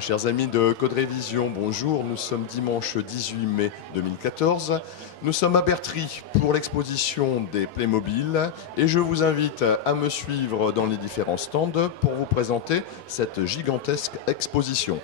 Chers amis de Code-Révision, bonjour. Nous sommes dimanche 18 mai 2014. Nous sommes à Bertry pour l'exposition des Playmobil et je vous invite à me suivre dans les différents stands pour vous présenter cette gigantesque exposition.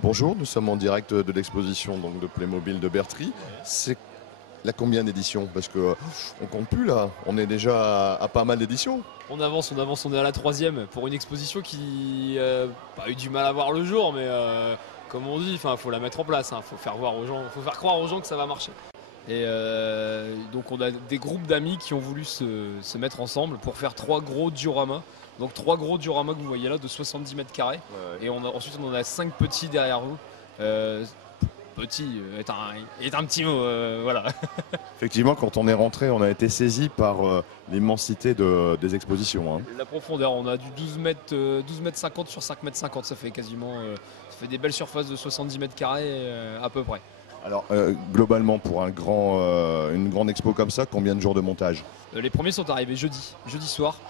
Bonjour, nous sommes en direct de l'exposition de Playmobil de Bertry. C'est la combien d'éditions? Parce qu'on ne compte plus là, on est déjà à pas mal d'éditions. On avance, on est à la 3e pour une exposition qui a eu du mal à voir le jour, mais comme on dit, il faut la mettre en place, faut faire voir aux gens, faut faire croire aux gens que ça va marcher. Et donc on a des groupes d'amis qui ont voulu se mettre ensemble pour faire 3 gros dioramas. Donc 3 gros dioramas que vous voyez là de 70 mètres carrés. Ouais. Et ensuite on en a 5 petits derrière vous. Petit est un petit mot, voilà. Effectivement, quand on est rentré, on a été saisi par l'immensité des expositions. Hein. La profondeur, on a du 12 mètres 50 sur 5 mètres 50, ça fait quasiment ça fait des belles surfaces de 70 mètres carrés à peu près. Alors globalement, pour une grande expo comme ça, combien de jours de montage? Les premiers sont arrivés jeudi soir.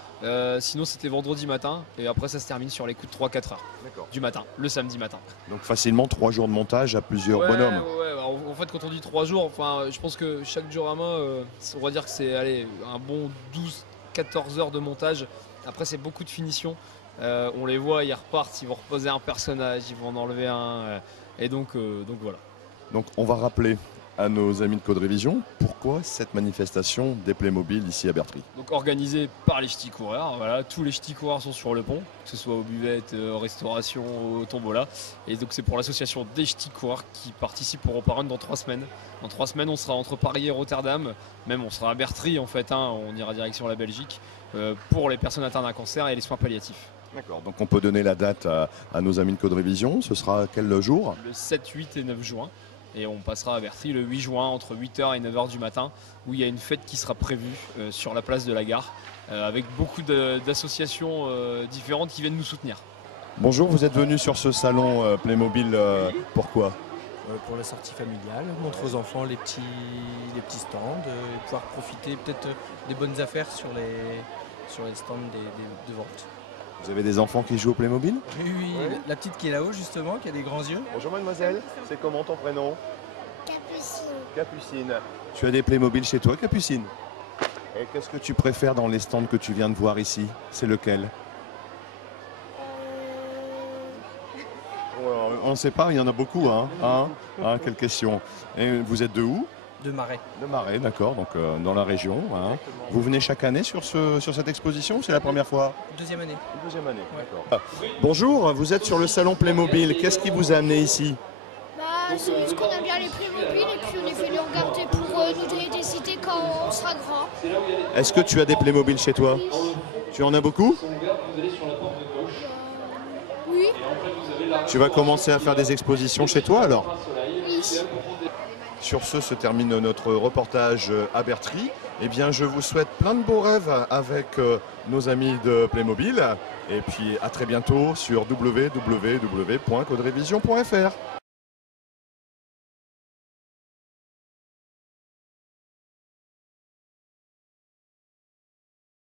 Sinon c'était vendredi matin et après ça se termine sur les coups de 3-4 heures du matin, le samedi matin. Donc facilement 3 jours de montage à plusieurs bonhommes. Ouais. Alors, en fait quand on dit 3 jours, je pense que chaque diorama, on va dire que c'est un bon 12-14 heures de montage. Après c'est beaucoup de finition. On les voit, ils repartent, ils vont reposer un personnage, ils vont en enlever un. Et donc voilà. Donc on va rappeler à nos amis de Code-Révision pourquoi cette manifestation des Playmobil ici à Bertry. Donc organisée par les ch'tis coureurs, voilà, tous les ch'tis coureurs sont sur le pont, que ce soit aux buvettes, aux restaurations, aux tombolas. Et donc c'est pour l'association des ch'tis coureurs qui participeront au run dans 3 semaines. Dans 3 semaines on sera entre Paris et Rotterdam, même on sera à Bertry en fait, on ira direction la Belgique, pour les personnes atteintes d'un cancer et les soins palliatifs. D'accord, donc on peut donner la date à nos amis de Code-Révision, ce sera quel jour? Le 7, 8 et 9 juin. Et on passera à Bertry le 8 juin entre 8h et 9h du matin où il y a une fête qui sera prévue sur la place de la gare avec beaucoup d'associations différentes qui viennent nous soutenir. Bonjour, vous êtes venu sur ce salon Playmobil, pourquoi? Pour la sortie familiale, montrer aux enfants les petits stands, pouvoir profiter peut-être des bonnes affaires sur les stands de vente. Vous avez des enfants qui jouent au Playmobil? Oui, ouais. La petite qui est là-haut justement, qui a des grands yeux. Bonjour mademoiselle, c'est comment ton prénom? Capucine. Capucine. Tu as des Playmobil chez toi, Capucine? Et qu'est-ce que tu préfères dans les stands que tu viens de voir ici? C'est lequel? On ne sait pas, il y en a beaucoup. Quelle question. Et vous êtes de où? De Marais. De Marais, d'accord, donc dans la région. Vous venez chaque année sur cette exposition? C'est la première fois? Deuxième année. Deuxième année, ouais. D'accord. Bonjour, vous êtes sur le salon Playmobil. Qu'est-ce qui vous a amené ici? Bah, c'est parce qu'on aime bien les Playmobil et puis on est venu regarder pour nous décider quand on sera grand. Est-ce que tu as des Playmobil chez toi? Oui. Tu en as beaucoup? Oui. Tu vas commencer à faire des expositions chez toi alors? Oui. Sur ce se termine notre reportage à Bertry. Eh bien, je vous souhaite plein de beaux rêves avec nos amis de Playmobil. Et puis à très bientôt sur www.caudrevision.fr.